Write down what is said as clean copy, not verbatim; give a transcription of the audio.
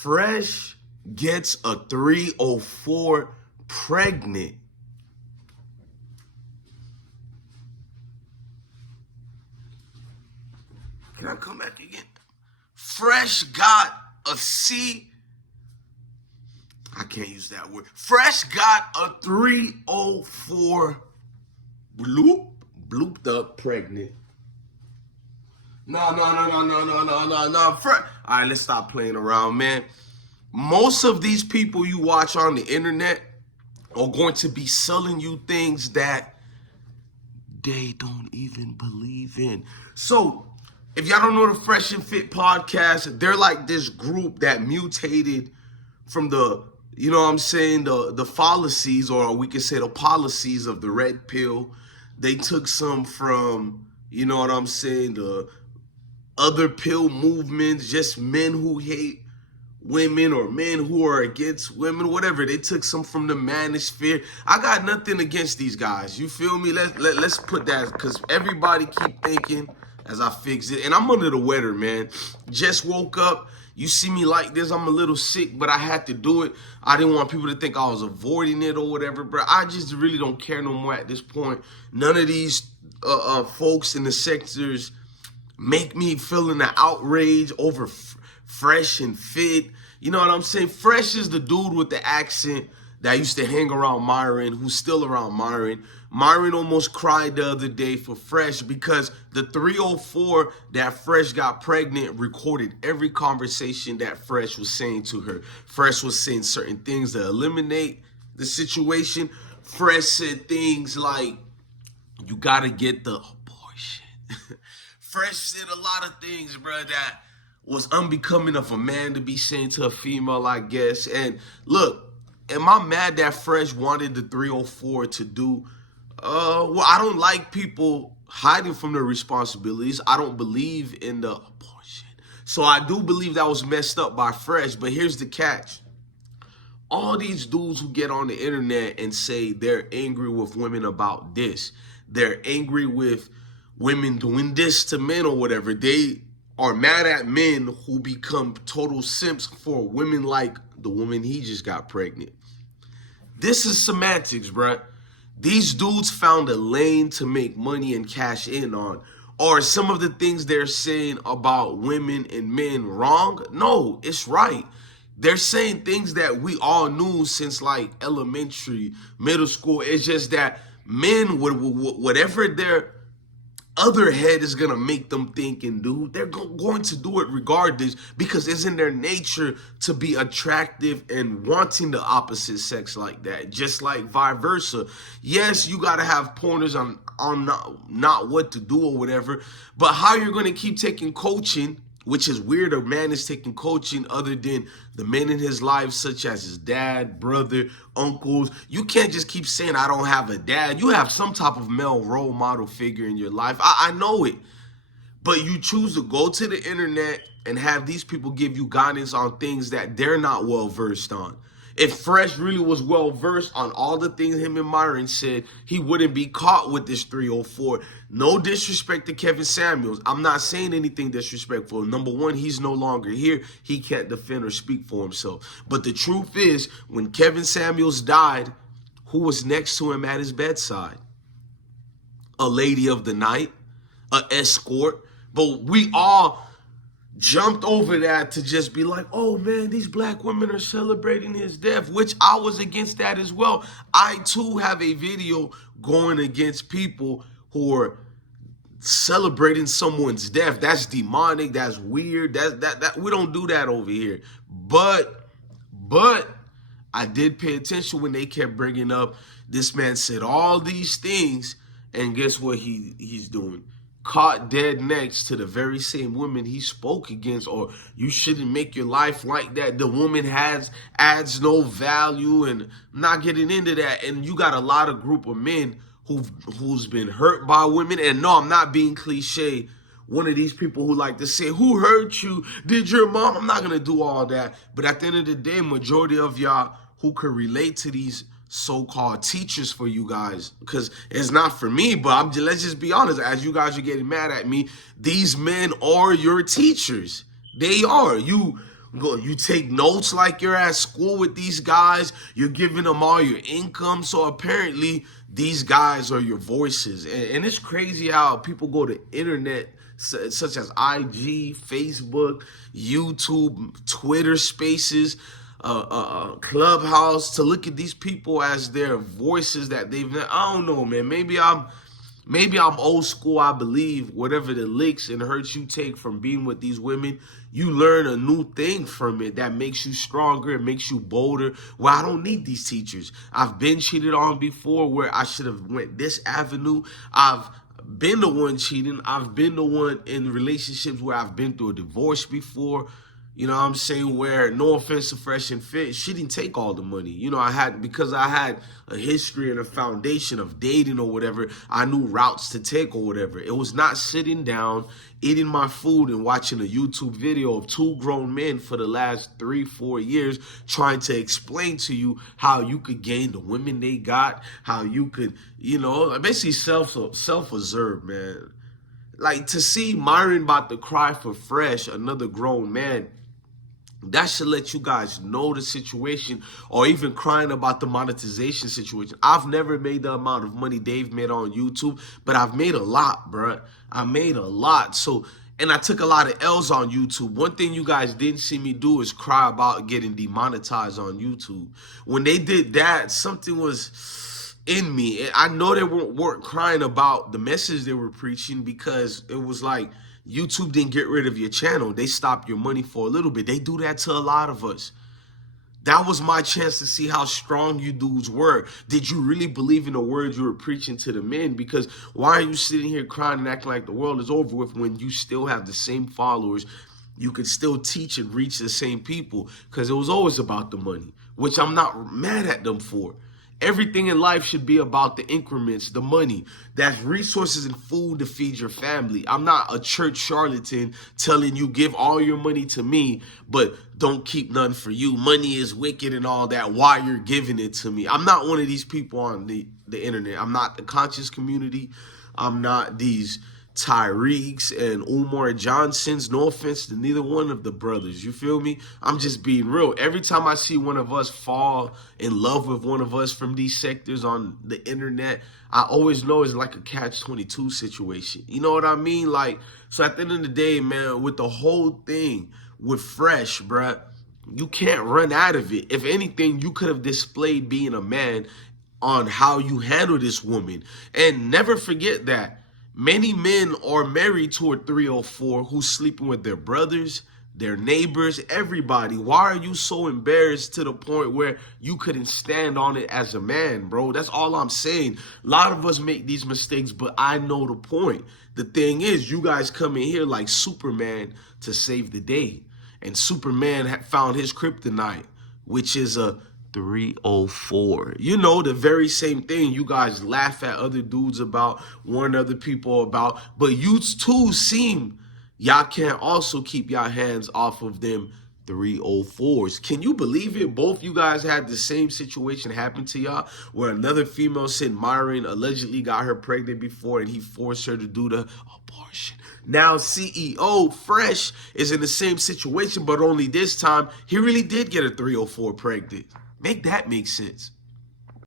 Fresh gets a 304 pregnant. Can I come back again? Fresh got a C. I can't use that word. Fresh got a 304 blooped up pregnant. No. All right, let's stop playing around, man. Most of these people you watch on the internet are going to be selling you things that they don't even believe in. So, if y'all don't know the Fresh and Fit podcast, they're like this group that mutated from the, you know what I'm saying, the fallacies, or we could say the policies of the red pill. They took some from, you know what I'm saying, the other pill movements, just men who hate women or men who are against women, whatever. They took some from the manosphere. I got nothing against these guys. You feel me? Let's put that, because everybody keep thinking as I fix it. And I'm under the weather, man. Just woke up. You see me like this. I'm a little sick, but I had to do it. I didn't want people to think I was avoiding it or whatever, bro. I just really don't care no more at this point. None of these folks in the sectors make me feel an outrage over Fresh and Fit. You know what I'm saying? Fresh is the dude with the accent that used to hang around Myron, who's still around Myron. Myron almost cried the other day for Fresh because the 304 that Fresh got pregnant recorded every conversation that Fresh was saying to her. Fresh was saying certain things to eliminate the situation. Fresh said things like, you got to get the abortion. Fresh said a lot of things, bro, that was unbecoming of a man to be saying to a female, I guess. And look, am I mad that Fresh wanted the 304 to do? Well, I don't like people hiding from their responsibilities. I don't believe in the abortion. So I do believe that was messed up by Fresh. But here's the catch. All these dudes who get on the internet and say they're angry with women about this, they're angry with women doing this to men or whatever, they are mad at men who become total simps for women like the woman he just got pregnant. This is semantics, bruh. These dudes found a lane to make money and cash in on. Are some of the things they're saying about women and men wrong? No, it's right. They're saying things that we all knew since like elementary, middle school. It's just that men, whatever their other head is going to make them think and do, they're going to do it regardless, because it's in their nature to be attractive and wanting the opposite sex like that, just like vice versa. Yes, you got to have pointers on not what to do or whatever, but how you're going to keep taking coaching, which is weird. A man is taking coaching other than the men in his life, such as his dad, brother, uncles. You can't just keep saying, I don't have a dad. You have some type of male role model figure in your life. I know it. But you choose to go to the internet and have these people give you guidance on things that they're not well versed on. If Fresh really was well versed on all the things him and Myron said, he wouldn't be caught with this 304. No disrespect to Kevin Samuels. I'm not saying anything disrespectful. Number one, he's no longer here. He can't defend or speak for himself. But the truth is, when Kevin Samuels died, who was next to him at his bedside? A lady of the night, an escort. But we all jumped over that to just be like, oh man, these black women are celebrating his death, which I was against that as well. I too have a video going against people who are celebrating someone's death. That's demonic. That's weird. That we don't do that over here. But I did pay attention when they kept bringing up this man said all these things, and guess what he's doing? Caught dead next to the very same woman he spoke against, or you shouldn't make your life like that. The woman adds no value, and I'm not getting into that. And you got a lot of group of men who's been hurt by women. And no, I'm not being cliche. One of these people who like to say, who hurt you? Did your mom? I'm not going to do all that. But at the end of the day, majority of y'all who could relate to these so-called teachers for you guys, because it's not for me, but let's just be honest, as you guys are getting mad at me, these men are your teachers. They are. You You take notes like you're at school with these guys. You're giving them all your income. So apparently these guys are your voices. And it's crazy how people go to internet such as IG, Facebook, YouTube, Twitter Spaces, Clubhouse to look at these people as their voices that they've. I don't know, man. Maybe I'm old school. I believe whatever the licks and hurts you take from being with these women, you learn a new thing from it that makes you stronger, it makes you bolder. Well, I don't need these teachers. I've been cheated on before where I should have went this avenue. I've been the one cheating. I've been the one in relationships where I've been through a divorce before. You know what I'm saying? Where, no offense to Fresh and Fit, she didn't take all the money. You know, because I had a history and a foundation of dating or whatever, I knew routes to take or whatever. It was not sitting down, eating my food and watching a YouTube video of two grown men for the last 3-4 years trying to explain to you how you could gain the women they got, how you could, basically self-observe, man. Like, to see Myron about to cry for Fresh, another grown man, that should let you guys know the situation, or even crying about the monetization situation. I've never made the amount of money Dave made on YouTube, but I've made a lot, bruh. I made a lot. So, and I took a lot of L's on YouTube. One thing you guys didn't see me do is cry about getting demonetized on YouTube. When they did that, something was in me. I know they weren't crying about the message they were preaching, because it was like, YouTube didn't get rid of your channel. They stopped your money for a little bit. They do that to a lot of us. That was my chance to see how strong you dudes were. Did you really believe in the words you were preaching to the men? Because why are you sitting here crying and acting like the world is over with when you still have the same followers? You could still teach and reach the same people, because it was always about the money, which I'm not mad at them for. Everything in life should be about the increments, the money. That's resources and food to feed your family. I'm not a church charlatan telling you give all your money to me, but don't keep none for you. Money is wicked and all that. Why you're giving it to me? I'm not one of these people on the internet. I'm not the conscious community. I'm not these Tyreeks and Umar Johnsons. No offense to neither one of the brothers. You feel me? I'm just being real. Every time I see one of us fall in love with one of us from these sectors on the internet, I always know it's like a catch-22 situation. You know what I mean? Like, so at the end of the day, man, with the whole thing with Fresh, bruh, you can't run out of it. If anything, you could have displayed being a man on how you handle this woman. And never forget that many men are married to a 304 who's sleeping with their brothers, their neighbors, everybody. Why are you so embarrassed to the point where you couldn't stand on it as a man, bro? That's all I'm saying. A lot of us make these mistakes, but I know the point. The thing is, you guys come in here like Superman to save the day. And Superman found his kryptonite, which is a 304. You know, the very same thing you guys laugh at other dudes about, warn other people about, but you too seem y'all can't also keep y'all hands off of them 304s. Can you believe it? Both you guys had the same situation happen to y'all, where another female said Myron allegedly got her pregnant before and he forced her to do the abortion. Now CEO Fresh is in the same situation, but only this time he really did get a 304 pregnant. Make that make sense.